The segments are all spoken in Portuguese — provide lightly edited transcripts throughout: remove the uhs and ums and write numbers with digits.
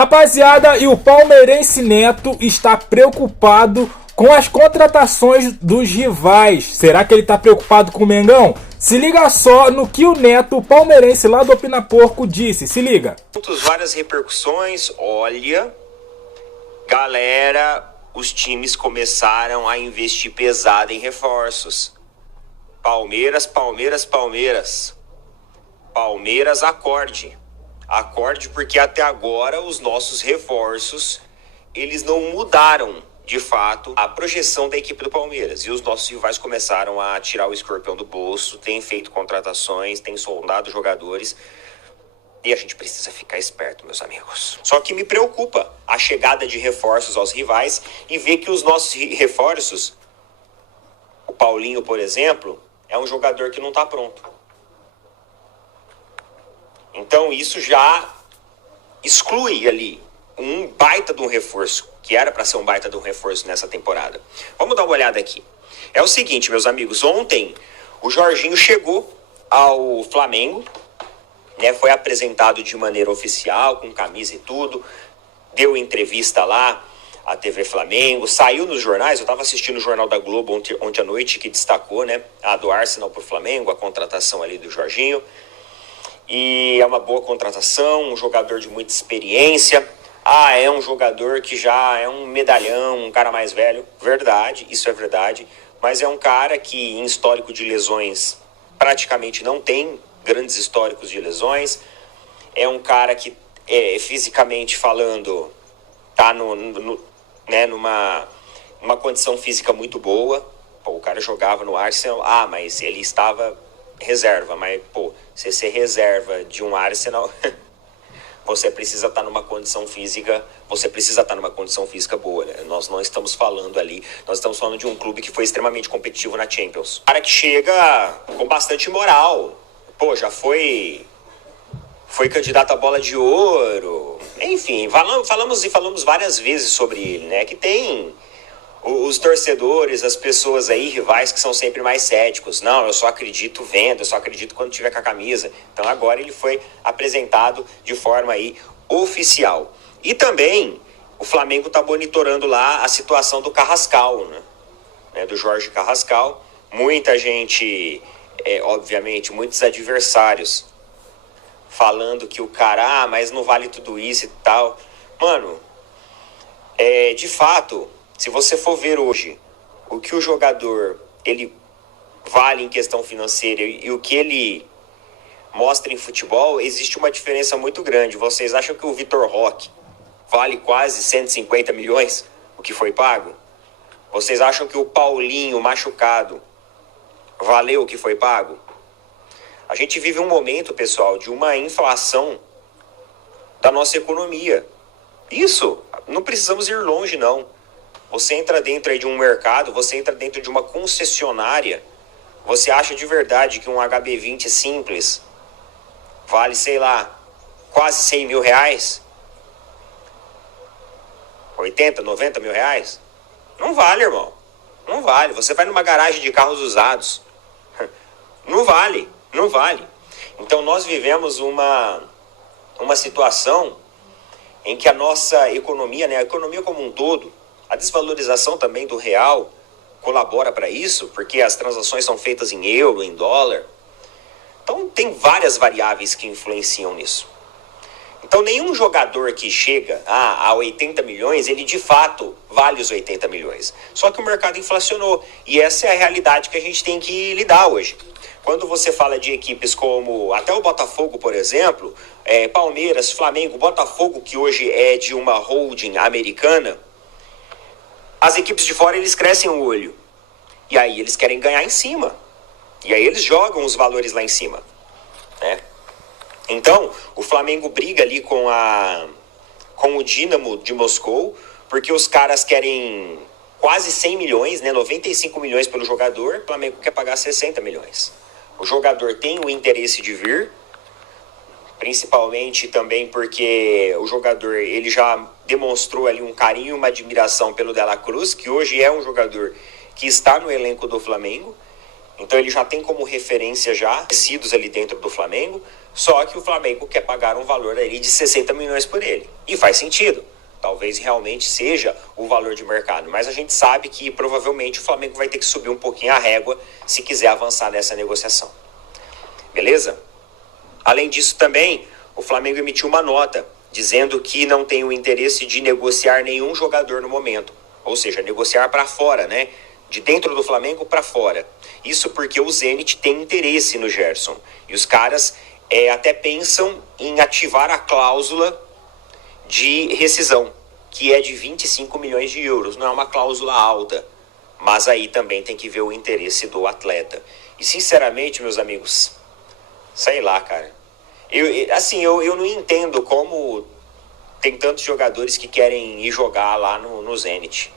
Rapaziada, e o palmeirense Neto está preocupado com as contratações dos rivais. Será que ele está preocupado com o Mengão? Se liga só no que o Neto, o palmeirense lá do Opina Porco, disse. Se liga. Várias repercussões. Olha, galera, os times começaram a investir pesado em reforços. Palmeiras, Palmeiras, Palmeiras. Palmeiras, acorde. Acorde, porque até agora os nossos reforços, eles não mudaram, de fato, a projeção da equipe do Palmeiras. E os nossos rivais começaram a tirar o escorpião do bolso, têm feito contratações, têm soldado jogadores. E a gente precisa ficar esperto, meus amigos. Só que me preocupa a chegada de reforços aos rivais e ver que os nossos reforços, o Paulinho, por exemplo, é um jogador que não está pronto. Então isso já exclui ali um baita de um reforço, que era para ser um baita de um reforço nessa temporada. Vamos dar uma olhada aqui. É o seguinte, meus amigos, ontem o Jorginho chegou ao Flamengo, né, foi apresentado de maneira oficial, com camisa e tudo, deu entrevista lá à TV Flamengo, saiu nos jornais. Eu estava assistindo o Jornal da Globo ontem à noite, que destacou, né, a do Arsenal para o Flamengo, a contratação ali do Jorginho. E é uma boa contratação, um jogador de muita experiência. É um jogador que já é um medalhão, um cara mais velho. Verdade, isso é verdade. Mas é um cara que em histórico de lesões praticamente não tem grandes históricos de lesões. É um cara que, fisicamente falando, tá numa condição física muito boa. Pô, o cara jogava no Arsenal, mas ele estava reserva. Mas, pô, se você reserva de um Arsenal, você precisa estar numa condição física, boa, né? Nós não estamos falando ali, nós estamos falando de um clube que foi extremamente competitivo na Champions. O cara que chega com bastante moral, pô, já foi candidato à bola de ouro, enfim, falamos várias vezes sobre ele, né? Que tem os torcedores, as pessoas aí, rivais, que são sempre mais céticos. Não, eu só acredito vendo, eu só acredito quando tiver com a camisa. Então agora ele foi apresentado de forma aí oficial. E também o Flamengo está monitorando lá a situação do Carrascal, né? Do Jorge Carrascal. Muita gente, obviamente, muitos adversários falando que o cara, mas não vale tudo isso e tal. Mano, de fato, se você for ver hoje o que o jogador ele vale em questão financeira e o que ele mostra em futebol, existe uma diferença muito grande. Vocês acham que o Vitor Roque vale quase 150 milhões, o que foi pago? Vocês acham que o Paulinho machucado valeu o que foi pago? A gente vive um momento, pessoal, de uma inflação da nossa economia. Isso, não precisamos ir longe, não. Você entra dentro aí de um mercado, você entra dentro de uma concessionária, você acha de verdade que um HB20 simples vale, sei lá, quase 100 mil reais? 80, 90 mil reais? Não vale, irmão. Não vale. Você vai numa garagem de carros usados. Não vale. Não vale. Então nós vivemos uma situação em que a nossa economia, né, a economia como um todo, a desvalorização também do real colabora para isso, porque as transações são feitas em euro, em dólar. Então tem várias variáveis que influenciam nisso. Então nenhum jogador que chega a 80 milhões, ele de fato vale os 80 milhões. Só que o mercado inflacionou. E essa é a realidade que a gente tem que lidar hoje. Quando você fala de equipes como até o Botafogo, por exemplo, Palmeiras, Flamengo, Botafogo, que hoje é de uma holding americana, as equipes de fora, eles crescem o olho. E aí eles querem ganhar em cima. E aí eles jogam os valores lá em cima, né? Então, o Flamengo briga ali com o Dynamo de Moscou, porque os caras querem quase 100 milhões, né? 95 milhões pelo jogador, o Flamengo quer pagar 60 milhões. O jogador tem o interesse de vir, principalmente também porque o jogador ele já demonstrou ali um carinho, uma admiração pelo De La Cruz, que hoje é um jogador que está no elenco do Flamengo. Então ele já tem como referência já tecidos ali dentro do Flamengo, só que o Flamengo quer pagar um valor ali de 60 milhões por ele. E faz sentido. Talvez realmente seja o valor de mercado, mas a gente sabe que provavelmente o Flamengo vai ter que subir um pouquinho a régua se quiser avançar nessa negociação. Beleza? Além disso também, o Flamengo emitiu uma nota dizendo que não tem o interesse de negociar nenhum jogador no momento. Ou seja, negociar para fora, né? De dentro do Flamengo para fora. Isso porque o Zenit tem interesse no Gerson. E os caras até pensam em ativar a cláusula de rescisão, que é de 25 milhões de euros. Não é uma cláusula alta, mas aí também tem que ver o interesse do atleta. E sinceramente, meus amigos, sei lá, cara. Eu não entendo como tem tantos jogadores que querem ir jogar lá no Zenit,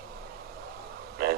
né?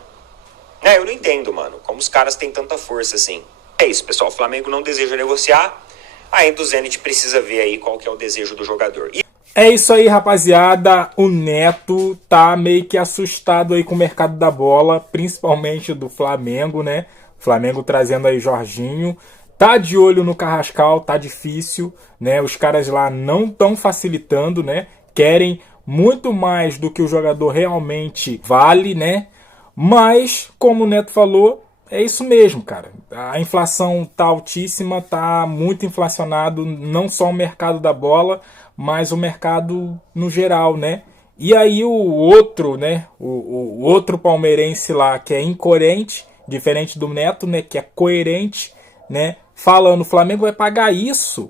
Eu não entendo, mano, como os caras têm tanta força assim. É isso, pessoal, o Flamengo não deseja negociar, ainda o Zenit precisa ver aí qual que é o desejo do jogador. É isso aí, rapaziada. O Neto tá meio que assustado aí com o mercado da bola, principalmente do Flamengo, né? Flamengo trazendo aí Jorginho. Tá de olho no Carrascal, tá difícil, né? Os caras lá não estão facilitando, né? Querem muito mais do que o jogador realmente vale, né? Mas, como o Neto falou, é isso mesmo, cara. A inflação tá altíssima, tá muito inflacionado, não só o mercado da bola, mas o mercado no geral, né? E aí o outro, né? O outro palmeirense lá, que é incoerente, diferente do Neto, né? Que é coerente, né? Falando, o Flamengo vai pagar isso.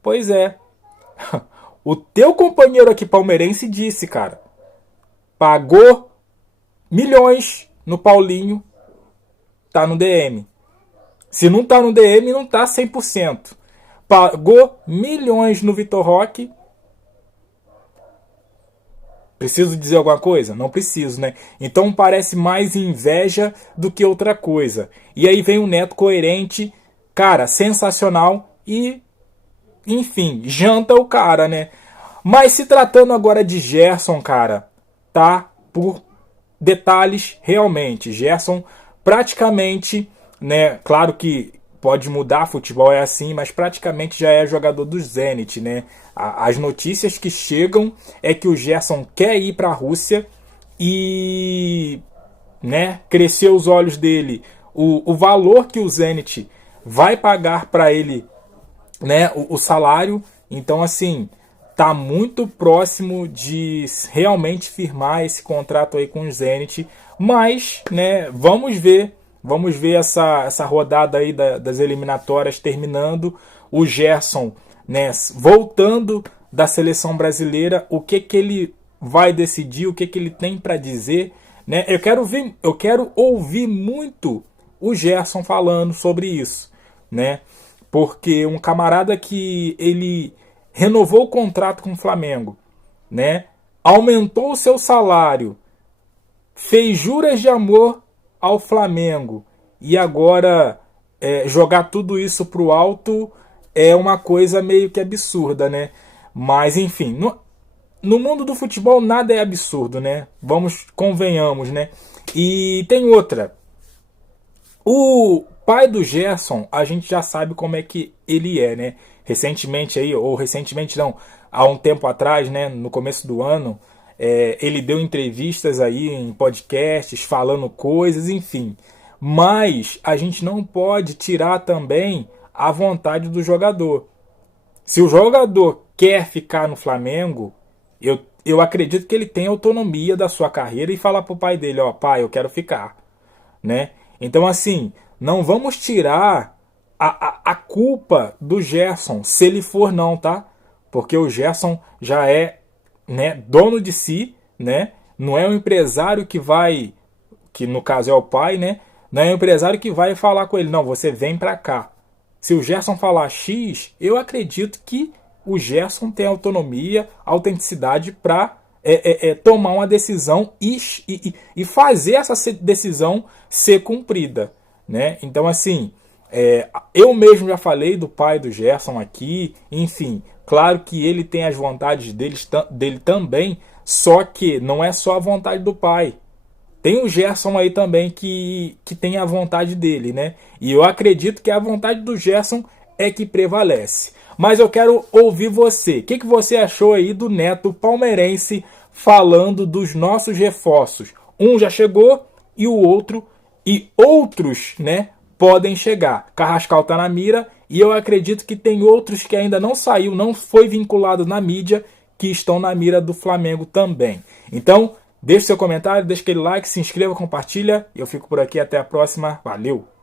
Pois é. O teu companheiro aqui palmeirense disse, cara. Pagou milhões no Paulinho. Tá no DM. Se não tá no DM, não tá 100%. Pagou milhões no Vitor Roque. Preciso dizer alguma coisa? Não preciso, né? Então parece mais inveja do que outra coisa. E aí vem o Neto coerente, cara, sensacional e, enfim, janta o cara, né? Mas se tratando agora de Gerson, cara, tá por detalhes realmente. Gerson praticamente, né? Claro que pode mudar, futebol é assim, mas praticamente já é jogador do Zenit, né? As notícias que chegam é que o Gerson quer ir para a Rússia e, né, cresceu os olhos dele o valor que o Zenit vai pagar para ele, né, o salário. Então, assim, tá muito próximo de realmente firmar esse contrato aí com o Zenit, mas, né, vamos ver essa rodada aí das eliminatórias terminando, o Gerson, né, voltando da seleção brasileira, o que ele vai decidir, o que ele tem para dizer, né? Eu quero ouvir muito o Gerson falando sobre isso, né? Porque um camarada que ele renovou o contrato com o Flamengo, né? Aumentou o seu salário, fez juras de amor ao Flamengo e agora jogar tudo isso pro alto é uma coisa meio que absurda, né? Mas enfim, no mundo do futebol nada é absurdo, né? Convenhamos, né? E tem outra. O pai do Gerson, a gente já sabe como é que ele é, né? Recentemente aí, ou recentemente não, há um tempo atrás, né? No começo do ano, ele deu entrevistas aí em podcasts, falando coisas, enfim. Mas a gente não pode tirar também a vontade do jogador. Se o jogador quer ficar no Flamengo, eu acredito que ele tem autonomia da sua carreira e falar pro pai dele, ó, pai, eu quero ficar, né? Então, assim, não vamos tirar a culpa do Gerson, se ele for não, tá? Porque o Gerson já é, né, dono de si, né? Não é um empresário que no caso é o pai, né? Não é um empresário que vai falar com ele, não, você vem pra cá. Se o Gerson falar X, eu acredito que o Gerson tem autonomia, autenticidade para tomar uma decisão e fazer essa decisão ser cumprida, né? Então, assim, eu mesmo já falei do pai do Gerson aqui, enfim, claro que ele tem as vontades dele também, só que não é só a vontade do pai. tem o Gerson aí também que tem a vontade dele, né? E eu acredito que a vontade do Gerson é que prevalece. Mas eu quero ouvir você. O que você achou aí do Neto palmeirense falando dos nossos reforços? Um já chegou e o outro e outros, né, podem chegar. Carrascal tá na mira e eu acredito que tem outros que ainda não saiu, não foi vinculado na mídia, que estão na mira do Flamengo também. Então, deixe seu comentário, deixe aquele like, se inscreva, compartilha. Eu fico por aqui, até a próxima. Valeu!